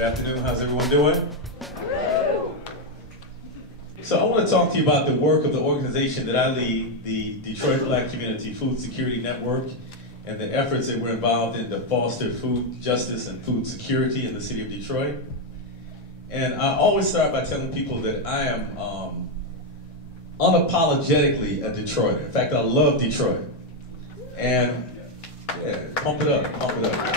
Good afternoon. How's everyone doing? So I want to talk to you about the work of the organization that I lead, the Detroit Black Community Food Security Network, and the efforts that we're involved in to foster food justice and food security in the city of Detroit. And I always start by telling people that I am unapologetically a Detroiter. In fact, I love Detroit. And yeah, pump it up, pump it up.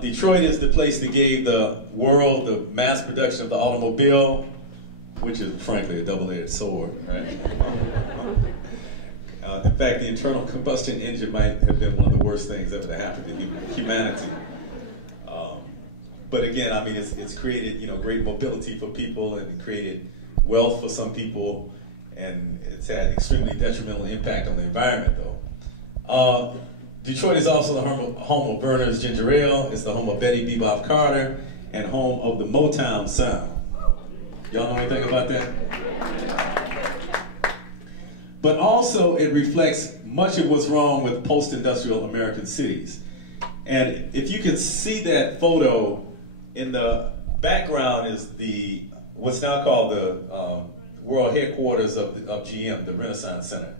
Detroit is the place that gave the world the mass production of the automobile, which is frankly a double-edged sword, right? In fact, the internal combustion engine might have been one of the worst things ever to happen to humanity. But again, I mean, it's created, great mobility for people, and it created wealth for some people, and it's had extremely detrimental impact on the environment, though. Detroit is also the home of Verner's Ginger Ale. It's the home of Betty Bebop Carter, and home of the Motown sound. Y'all know anything about that? But also, it reflects much of what's wrong with post-industrial American cities. And if you can see that photo, in the background is what's now called the world headquarters of GM, the Renaissance Center.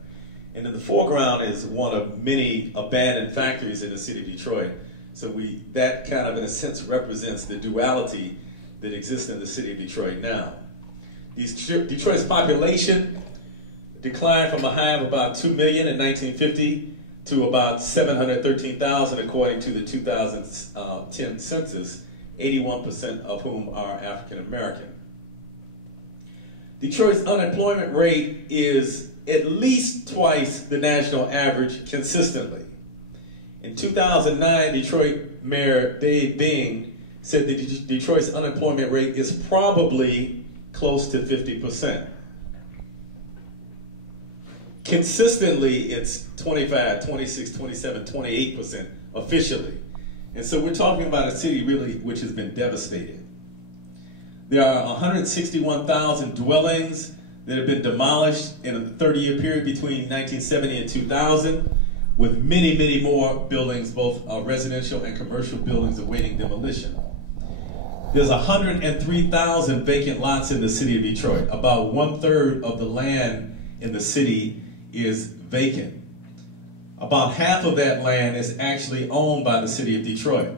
And in the foreground is one of many abandoned factories in the city of Detroit. So that kind of, in a sense, represents the duality that exists in the city of Detroit now. Detroit's population declined from a high of about 2 million in 1950 to about 713,000 according to the 2010 census, 81% of whom are African American. Detroit's unemployment rate is at least twice the national average consistently. In 2009, Detroit Mayor Dave Bing said that Detroit's unemployment rate is probably close to 50%. Consistently, it's 25, 26, 27, 28% officially. And so we're talking about a city really which has been devastated. There are 161,000 dwellings that have been demolished in a 30-year period between 1970 and 2000, with many, many more buildings, both residential and commercial buildings, awaiting demolition. There's 103,000 vacant lots in the city of Detroit. About 1/3 of the land in the city is vacant. About half of that land is actually owned by the city of Detroit.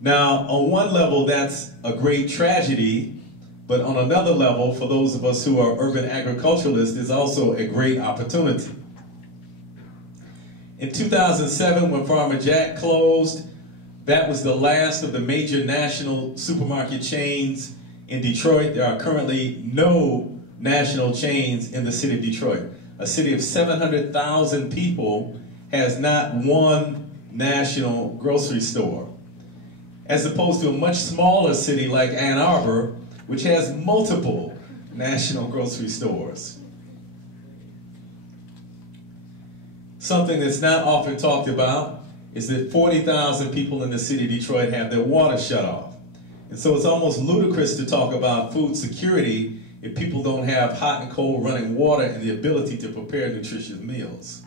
Now, on one level, that's a great tragedy, but on another level, for those of us who are urban agriculturalists, is also a great opportunity. In 2007, when Farmer Jack closed, that was the last of the major national supermarket chains in Detroit. There are currently no national chains in the city of Detroit. A city of 700,000 people has not one national grocery store, as opposed to a much smaller city like Ann Arbor, which has multiple national grocery stores. Something that's not often talked about is that 40,000 people in the city of Detroit have their water shut off. And so it's almost ludicrous to talk about food security if people don't have hot and cold running water and the ability to prepare nutritious meals.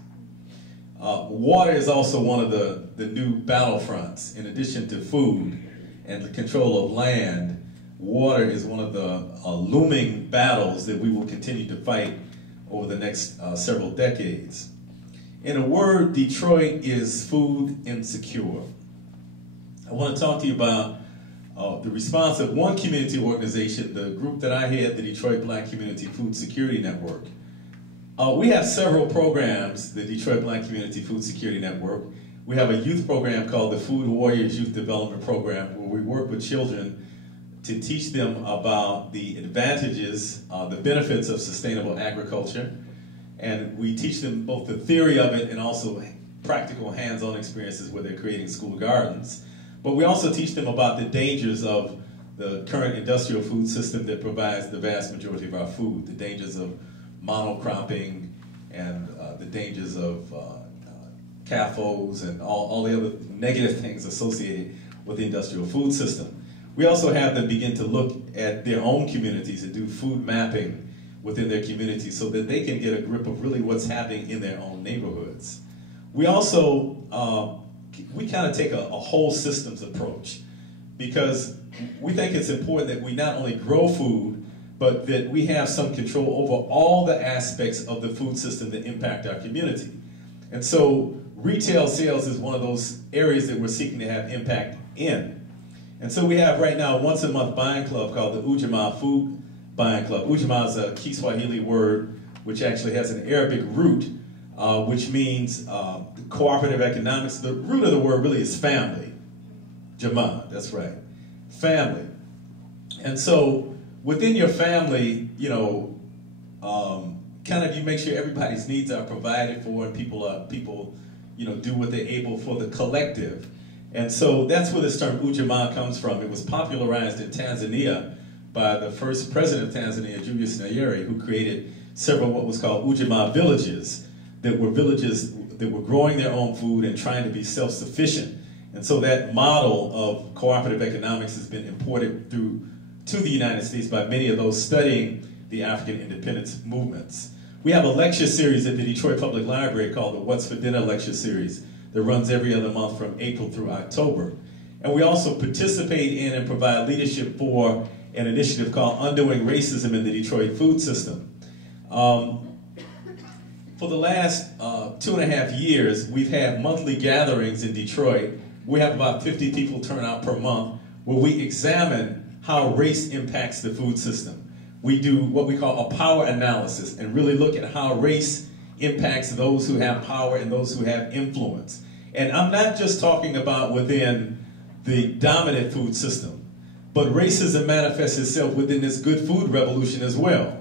Water is also one of the new battlefronts. In addition to food and the control of land, water is one of the looming battles that we will continue to fight over the next several decades. In a word, Detroit is food insecure. I want to talk to you about the response of one community organization, the group that I head, the Detroit Black Community Food Security Network. We have several programs, the Detroit Black Community Food Security Network. We have a youth program called the Food Warriors Youth Development Program, where we work with children to teach them about the advantages, the benefits of sustainable agriculture. And we teach them both the theory of it and also practical hands-on experiences where they're creating school gardens. But we also teach them about the dangers of the current industrial food system that provides the vast majority of our food, the dangers of monocropping and the dangers of CAFOs and all the other negative things associated with the industrial food system. We also have them begin to look at their own communities and do food mapping within their communities so that they can get a grip of really what's happening in their own neighborhoods. We also we kind of take a whole systems approach, because we think it's important that we not only grow food, but that we have some control over all the aspects of the food system that impact our community. And so retail sales is one of those areas that we're seeking to have impact in. And so we have right now a once-a-month buying club called the Ujamaa Food Buying Club. Ujamaa is a Kiswahili word which actually has an Arabic root, which means cooperative economics. The root of the word really is family. Jamaa, that's right. Family. And so within your family, you know, kind of you make sure everybody's needs are provided for, and people, you know, do what they're able for the collective. And so that's where this term Ujamaa comes from. It was popularized in Tanzania by the first president of Tanzania, Julius Nyerere, who created several what was called Ujamaa villages that were growing their own food and trying to be self-sufficient. And so that model of cooperative economics has been imported to the United States by many of those studying the African independence movements. We have a lecture series at the Detroit Public Library called the What's for Dinner lecture series that runs every other month from April through October. And we also participate in and provide leadership for an initiative called Undoing Racism in the Detroit Food System. For the last 2.5 years, we've had monthly gatherings in Detroit. We have about 50 people turn out per month where we examine how race impacts the food system. We do what we call a power analysis and really look at how race impacts those who have power and those who have influence. And I'm not just talking about within the dominant food system, but racism manifests itself within this good food revolution as well.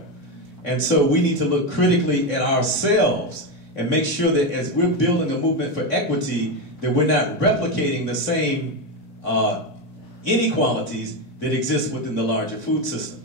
And so we need to look critically at ourselves and make sure that as we're building a movement for equity, that we're not replicating the same inequalities that exist within the larger food system.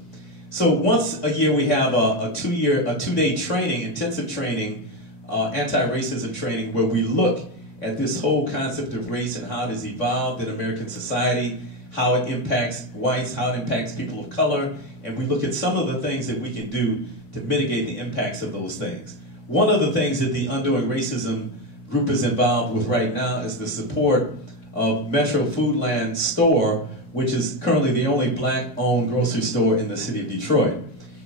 So once a year we have a two-day training, intensive training, anti-racism training, where we look at this whole concept of race and how it has evolved in American society, how it impacts whites, how it impacts people of color, and we look at some of the things that we can do to mitigate the impacts of those things. One of the things that the Undoing Racism group is involved with right now is the support of Metro Foodland Store, which is currently the only black-owned grocery store in the city of Detroit.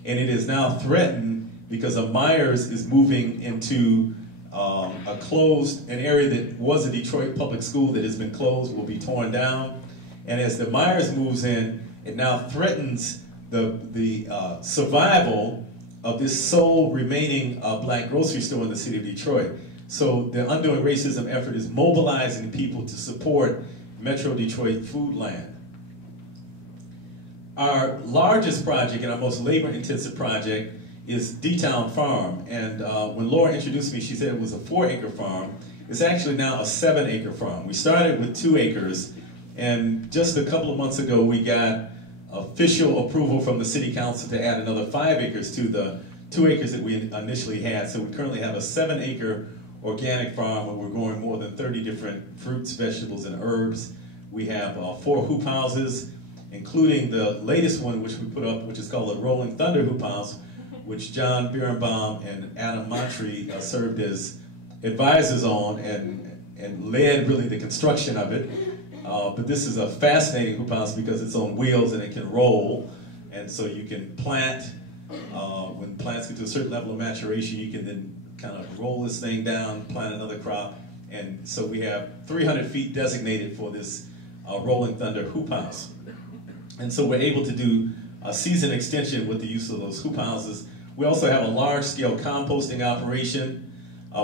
And it is now threatened because a Myers is moving into an area that was a Detroit public school that has been closed, will be torn down. And as the Myers moves in, it now threatens the survival of this sole remaining black grocery store in the city of Detroit. So the Undoing Racism effort is mobilizing people to support Metro Detroit Foodland. Our largest project and our most labor-intensive project is D-Town Farm. And when Laura introduced me, she said it was a 4-acre farm. It's actually now a 7-acre farm. We started with 2 acres, and just a couple of months ago, we got official approval from the city council to add another 5 acres to the 2 acres that we initially had. So we currently have a 7-acre organic farm where we're growing more than 30 different fruits, vegetables, and herbs. We have 4 hoop houses, including the latest one which we put up, which is called the Rolling Thunder Hoop House, which John Birnbaum and Adam Montry served as advisors on and led really the construction of it. But this is a fascinating hoop house because it's on wheels and it can roll. And so you can plant, when plants get to a certain level of maturation, you can then kind of roll this thing down, plant another crop. And so we have 300 feet designated for this Rolling Thunder hoop house. And so we're able to do a season extension with the use of those hoop houses. We also have a large-scale composting operation.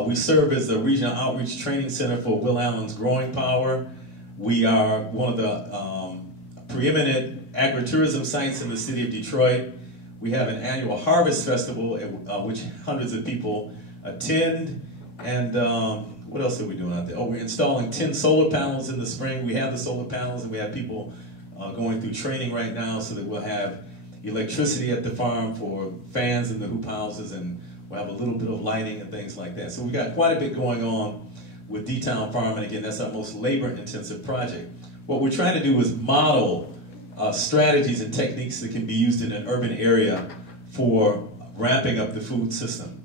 We serve as the Regional Outreach Training Center for Will Allen's Growing Power. We are one of the preeminent agritourism sites in the city of Detroit. We have an annual harvest festival at which hundreds of people attend. And what else are we doing out there? Oh, we're installing 10 solar panels in the spring. We have the solar panels, and we have people going through training right now so that we'll have electricity at the farm for fans in the hoop houses, and we'll have a little bit of lighting and things like that. So we've got quite a bit going on with D-Town Farm, and again, that's our most labor-intensive project. What we're trying to do is model strategies and techniques that can be used in an urban area for ramping up the food system.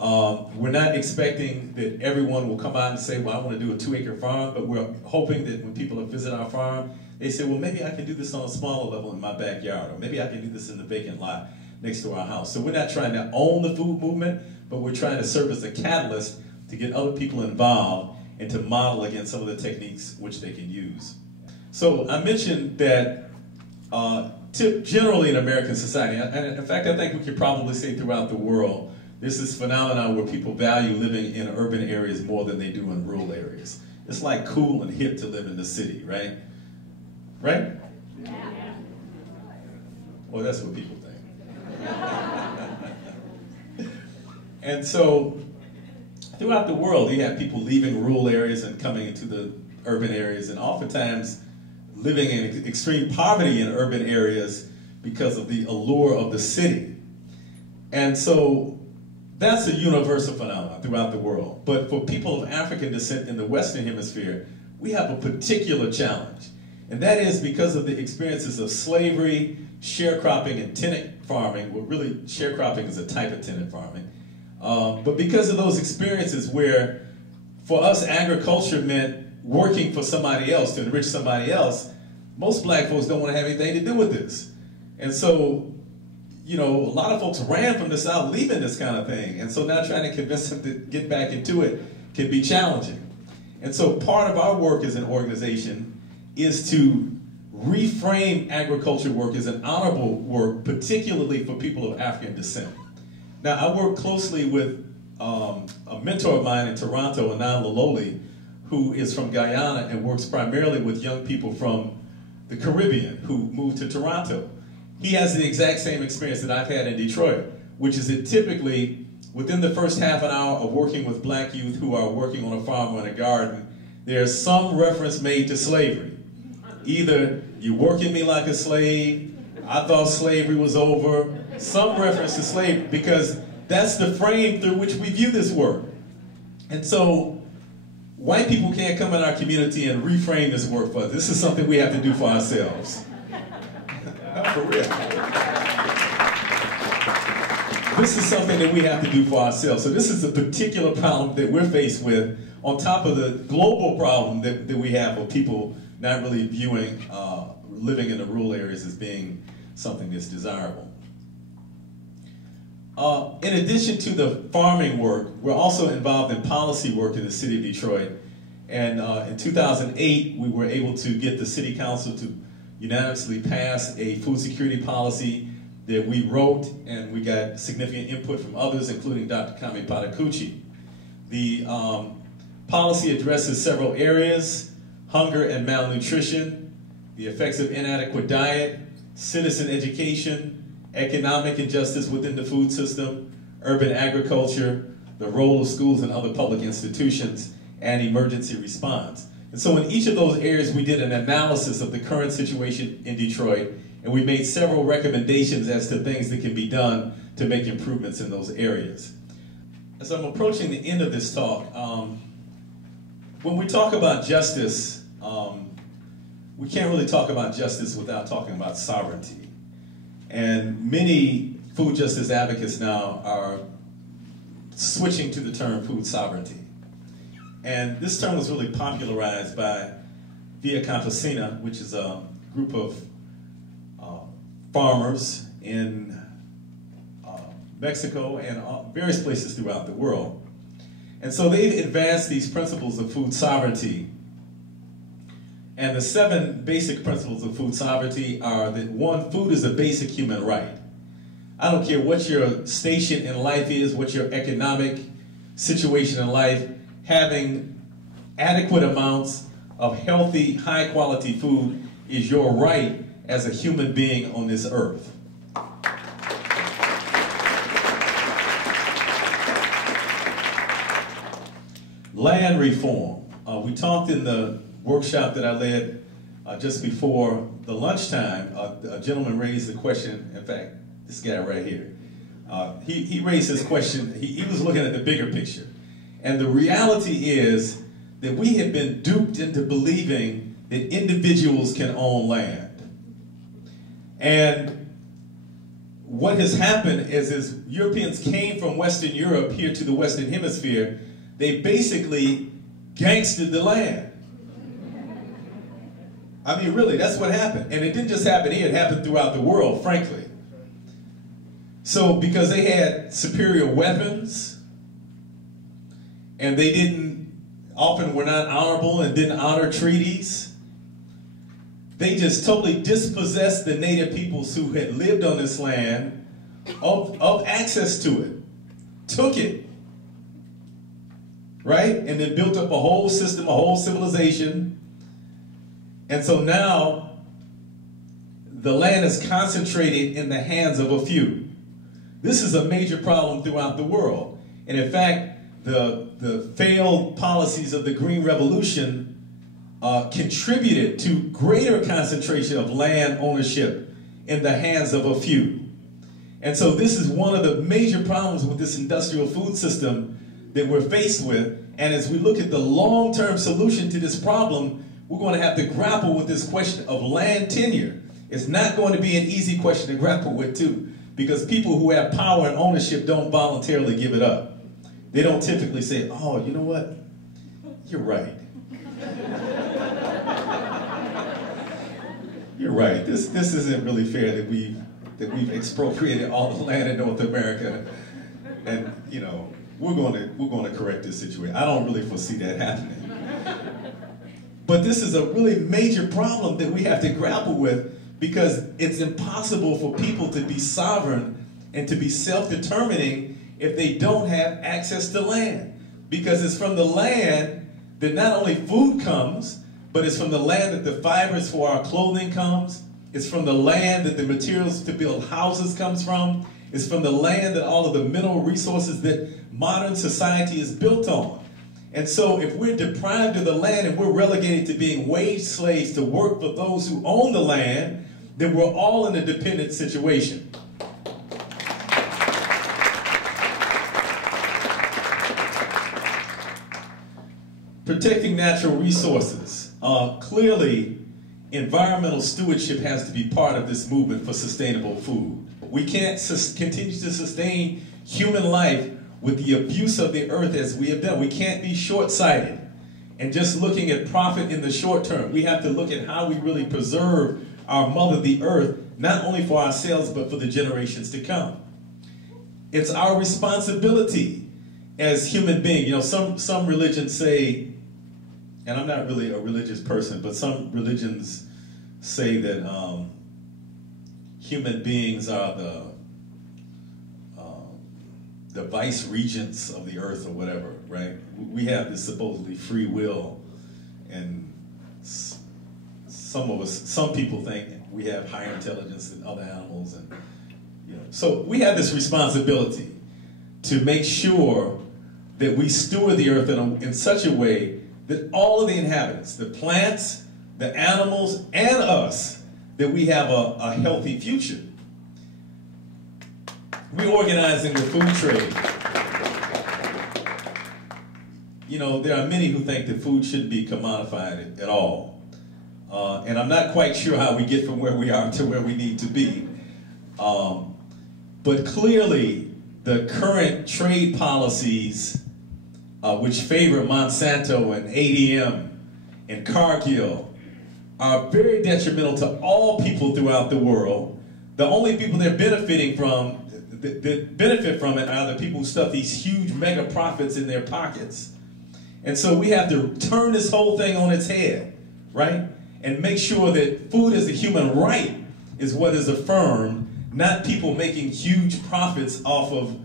We're not expecting that everyone will come out and say, well, I want to do a 2-acre farm, but we're hoping that when people visit our farm, they say, well, maybe I can do this on a smaller level in my backyard, or maybe I can do this in the vacant lot next to our house. So we're not trying to own the food movement, but we're trying to serve as a catalyst to get other people involved and to model again some of the techniques which they can use. So I mentioned that generally in American society, and in fact I think we could probably say throughout the world, this is a phenomenon where people value living in urban areas more than they do in rural areas. It's like cool and hip to live in the city, right? Right? Yeah. Well, that's what people think. And so, throughout the world, you have people leaving rural areas and coming into the urban areas, and oftentimes living in extreme poverty in urban areas because of the allure of the city. And so, that's a universal phenomenon throughout the world. But for people of African descent in the Western Hemisphere, we have a particular challenge. And that is because of the experiences of slavery, sharecropping, and tenant farming. Well, really, sharecropping is a type of tenant farming. But because of those experiences where, for us, agriculture meant working for somebody else, to enrich somebody else, most black folks don't want to have anything to do with this. And so, you know, a lot of folks ran from the South leaving this kind of thing. And so now trying to convince them to get back into it can be challenging. And so part of our work as an organization is to reframe agriculture work as an honorable work, particularly for people of African descent. Now, I work closely with a mentor of mine in Toronto, Anand Laloli, who is from Guyana and works primarily with young people from the Caribbean who moved to Toronto. He has the exact same experience that I've had in Detroit, which is that typically within the first half an hour of working with black youth who are working on a farm or in a garden, there's some reference made to slavery. Either you're working me like a slave, I thought slavery was over, some reference to slavery, because that's the frame through which we view this work. And so white people can't come in our community and reframe this work for us. This is something we have to do for ourselves. For real. This is something that we have to do for ourselves. So this is a particular problem that we're faced with on top of the global problem that we have of people not really viewing living in the rural areas as being something that's desirable. In addition to the farming work, we're also involved in policy work in the city of Detroit. And in 2008, we were able to get the city council to unanimously pass a food security policy that we wrote, and we got significant input from others, including Dr. Kami Patakuchi. The policy addresses several areas: hunger and malnutrition, the effects of inadequate diet, citizen education, economic injustice within the food system, urban agriculture, the role of schools and other public institutions, and emergency response. And so in each of those areas, we did an analysis of the current situation in Detroit, and we made several recommendations as to things that can be done to make improvements in those areas. As I'm approaching the end of this talk, when we talk about justice, we can't really talk about justice without talking about sovereignty. And many food justice advocates now are switching to the term food sovereignty. And this term was really popularized by Via Campesina, which is a group of farmers in Mexico and various places throughout the world. And so they've advanced these principles of food sovereignty. And the 7 basic principles of food sovereignty are that 1, food is a basic human right. I don't care what your station in life is, what your economic situation in life, having adequate amounts of healthy, high-quality food is your right as a human being on this earth. Land reform. We talked in the workshop that I led just before the lunchtime. A gentleman raised the question, in fact, this guy right here. He raised this question, he was looking at the bigger picture. And the reality is that we have been duped into believing that individuals can own land. And what has happened is, Europeans came from Western Europe here to the Western Hemisphere. They basically gangstered the land. I mean, really, that's what happened. And it didn't just happen here, it happened throughout the world, frankly. So, because they had superior weapons, and they often were not honorable and didn't honor treaties, they just totally dispossessed the native peoples who had lived on this land of access to it. Took it. Right? And then built up a whole system, a whole civilization. And so now, the land is concentrated in the hands of a few. This is a major problem throughout the world. And in fact, the failed policies of the Green Revolution contributed to greater concentration of land ownership in the hands of a few. And so this is one of the major problems with this industrial food system that we're faced with. And as we look at the long-term solution to this problem, we're going to have to grapple with this question of land tenure. It's not going to be an easy question to grapple with, too, because people who have power and ownership don't voluntarily give it up. They don't typically say, oh, you know what? You're right. You're right. This isn't really fair that we've expropriated all the land in North America, and you know we're going to correct this situation. I don't really foresee that happening. But this is a really major problem that we have to grapple with, because it's impossible for people to be sovereign and to be self-determining if they don't have access to land. Because it's from the land that not only food comes, but it's from the land that the fibers for our clothing comes. It's from the land that the materials to build houses comes from. It's from the land that all of the mineral resources that modern society is built on. And so if we're deprived of the land and we're relegated to being wage slaves to work for those who own the land, then we're all in a dependent situation. Protecting natural resources. Clearly, environmental stewardship has to be part of this movement for sustainable food. We can't continue to sustain human life with the abuse of the earth as we have done. We can't be short-sighted and just looking at profit in the short term. We have to look at how we really preserve our mother, the earth, not only for ourselves, but for the generations to come. It's our responsibility as human beings. You know, some religions say, and I'm not really a religious person, but some religions say that human beings are the vice regents of the earth or whatever, right? We have this supposedly free will, and some people think we have higher intelligence than other animals, and you know, so we have this responsibility to make sure that we steward the earth in such a way that all of the inhabitants, the plants, the animals, and us, that we have a healthy future. Reorganizing the food trade. You know, there are many who think that food shouldn't be commodified at all. And I'm not quite sure how we get from where we are to where we need to be. But clearly, the current trade policies which favor Monsanto and ADM and Cargill are very detrimental to all people throughout the world. The only people they're benefiting from, that benefit from it, are the people who stuff these huge mega profits in their pockets. And so we have to turn this whole thing on its head, right? And make sure that food as a human right is what is affirmed, not people making huge profits off of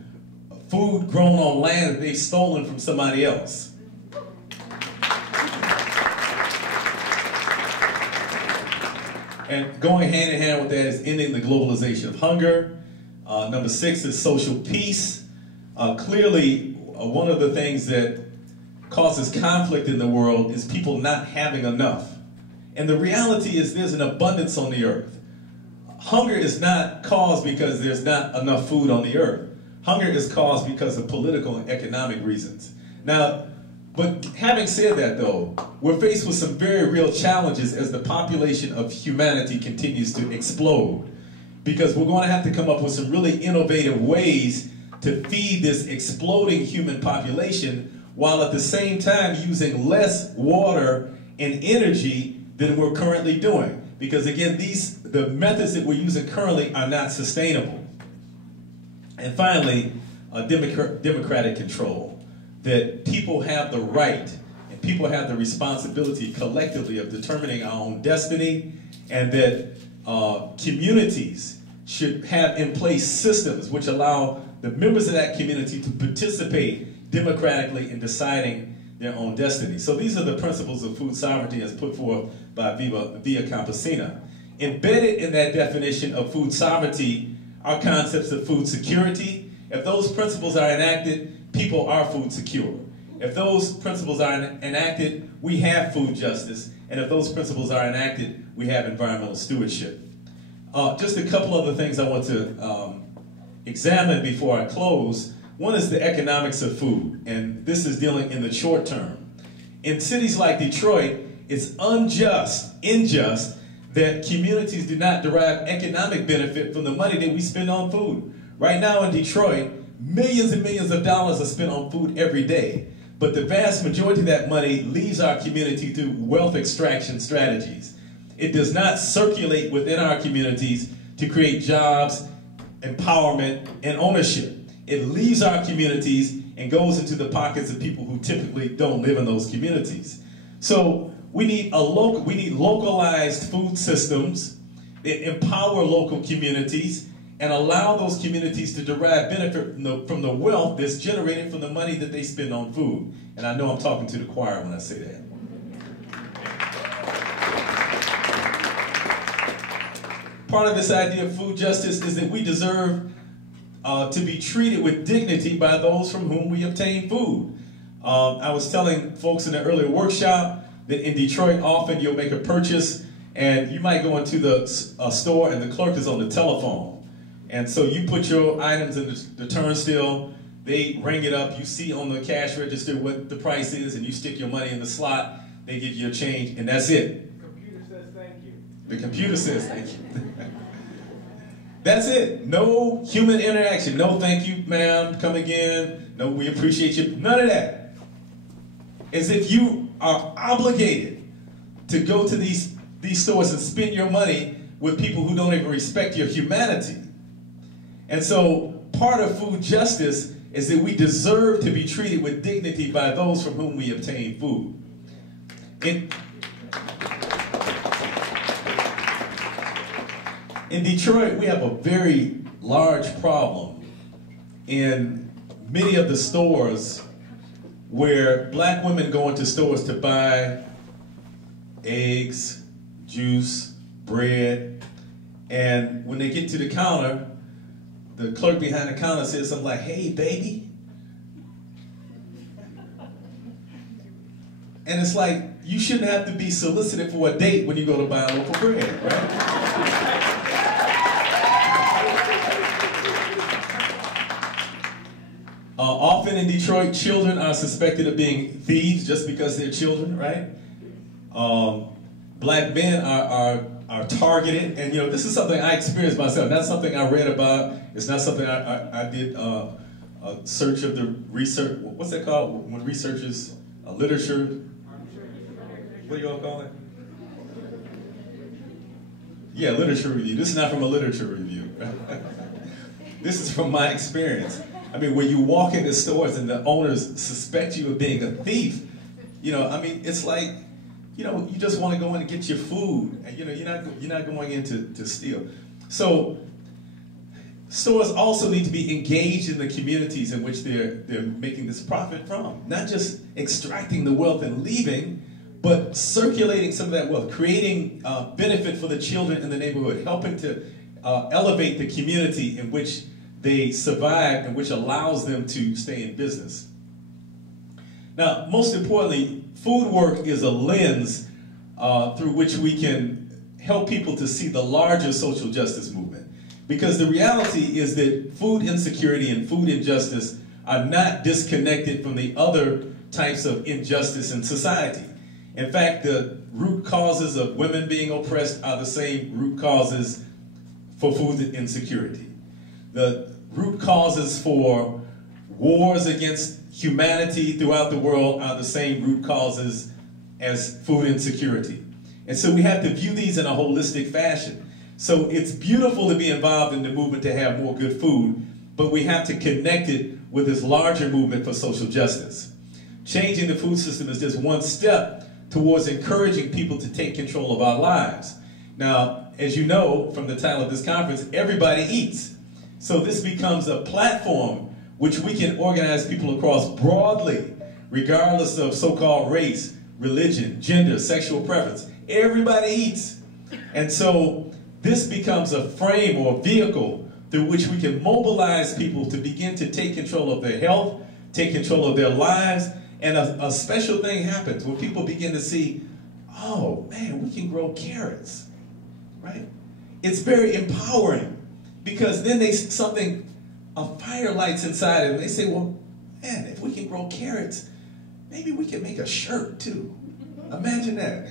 food grown on land that they've stolen from somebody else. And going hand in hand with that is ending the globalization of hunger. Number 6 is social peace. Clearly, one of the things that causes conflict in the world is people not having enough. And the reality is there's an abundance on the earth. Hunger is not caused because there's not enough food on the earth. Hunger is caused because of political and economic reasons. Now, but having said that though, we're faced with some very real challenges as the population of humanity continues to explode. because we're going to have to come up with some really innovative ways to feed this exploding human population while at the same time using less water and energy than we're currently doing. Because again, the methods that we're using currently are not sustainable. And finally, democratic control. That people have the right and people have the responsibility collectively of determining our own destiny, and that communities should have in place systems which allow the members of that community to participate democratically in deciding their own destiny. So these are the principles of food sovereignty as put forth by Via Campesina. Embedded in that definition of food sovereignty are concepts of food security. If those principles are enacted, people are food secure. If those principles are enacted, we have food justice. And if those principles are enacted, we have environmental stewardship. Just a couple other things I want to examine before I close. One is the economics of food, and this is dealing in the short term. In cities like Detroit, it's unjust that communities do not derive economic benefit from the money that we spend on food. Right now in Detroit, millions and millions of dollars are spent on food every day, but the vast majority of that money leaves our community through wealth extraction strategies. It does not circulate within our communities to create jobs, empowerment, and ownership. It leaves our communities and goes into the pockets of people who typically don't live in those communities. So we need localized food systems that empower local communities and allow those communities to derive benefit from the wealth that's generated from the money that they spend on food. And I know I'm talking to the choir when I say that. Part of this idea of food justice is that we deserve to be treated with dignity by those from whom we obtain food. I was telling folks in the earlier workshop that in Detroit, often you'll make a purchase and you might go into the store and the clerk is on the telephone. And so you put your items in the turnstile, they ring it up, you see on the cash register what the price is, and you stick your money in the slot, they give you a change, and that's it. The computer says thank you. The computer says thank you. That's it. No human interaction. No thank you, ma'am, come again. No, we appreciate you. None of that. As if you are obligated to go to these stores and spend your money with people who don't even respect your humanity. And so part of food justice is that we deserve to be treated with dignity by those from whom we obtain food. In Detroit, we have a very large problem in many of the stores where black women go into stores to buy eggs, juice, bread, and when they get to the counter, the clerk behind the counter says something like, "Hey, baby." And it's like, you shouldn't have to be solicited for a date when you go to buy a loaf of bread, right? Often in Detroit, children are suspected of being thieves just because they're children, right? Black men are targeted, and this is something I experienced myself. Not something I read about. It's not something I did a search of the research. What's that called when researchers literature? What do you all call it? Yeah, literature review. This is not from a literature review. This is from my experience. I mean, when you walk into stores and the owners suspect you of being a thief, it's like, you just want to go in and get your food, and you're not going in to steal. So stores also need to be engaged in the communities in which they're making this profit from, not just extracting the wealth and leaving, but circulating some of that wealth, creating benefit for the children in the neighborhood, helping to elevate the community in which they survive and which allows them to stay in business. Now, most importantly, food work is a lens through which we can help people to see the larger social justice movement. Because the reality is that food insecurity and food injustice are not disconnected from the other types of injustice in society. In fact, the root causes of women being oppressed are the same root causes for food insecurity. The root causes for wars against humanity throughout the world are the same root causes as food insecurity. And so we have to view these in a holistic fashion. So it's beautiful to be involved in the movement to have more good food, but we have to connect it with this larger movement for social justice. Changing the food system is just one step towards encouraging people to take control of our lives. Now, as you know from the title of this conference, everybody eats. So this becomes a platform which we can organize people across broadly, regardless of so-called race, religion, gender, sexual preference. Everybody eats. And so this becomes a frame or vehicle through which we can mobilize people to begin to take control of their health, take control of their lives, and a special thing happens when people begin to see, oh man, we can grow carrots, right? It's very empowering because then a fire lights inside them. They say, well, man, if we can grow carrots, maybe we can make a shirt too. Imagine that,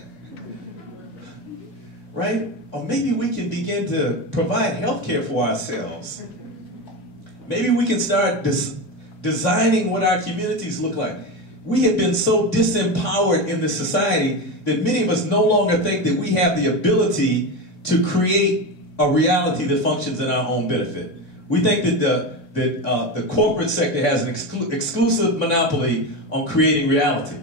right? Or maybe we can begin to provide health care for ourselves. Maybe we can start designing what our communities look like. We have been so disempowered in this society that many of us no longer think that we have the ability to create a reality that functions in our own benefit. We think that the corporate sector has an exclusive monopoly on creating reality.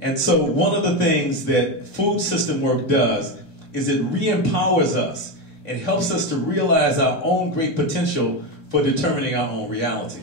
And so one of the things that food system work does is it re-empowers us and helps us to realize our own great potential for determining our own reality.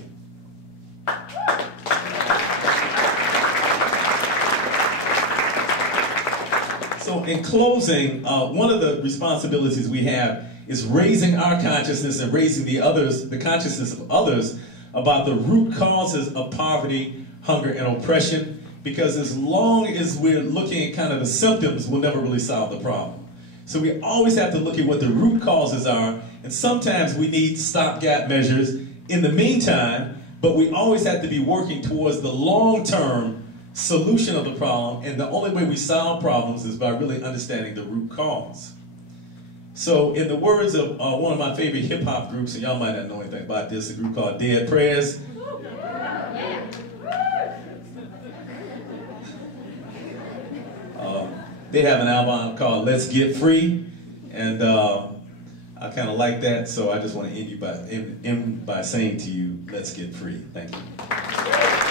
So in closing, one of the responsibilities we have is raising our consciousness and raising the consciousness of others about the root causes of poverty, hunger, and oppression, because as long as we're looking at kind of the symptoms, we'll never really solve the problem. So we always have to look at what the root causes are, and sometimes we need stopgap measures in the meantime, but we always have to be working towards the long-term solution of the problem, and the only way we solve problems is by really understanding the root cause. So in the words of one of my favorite hip-hop groups, and y'all might not know anything about this, a group called Dead Prayers. They have an album called Let's Get Free, and I kind of like that, so I just want to end by saying to you, let's get free. Thank you.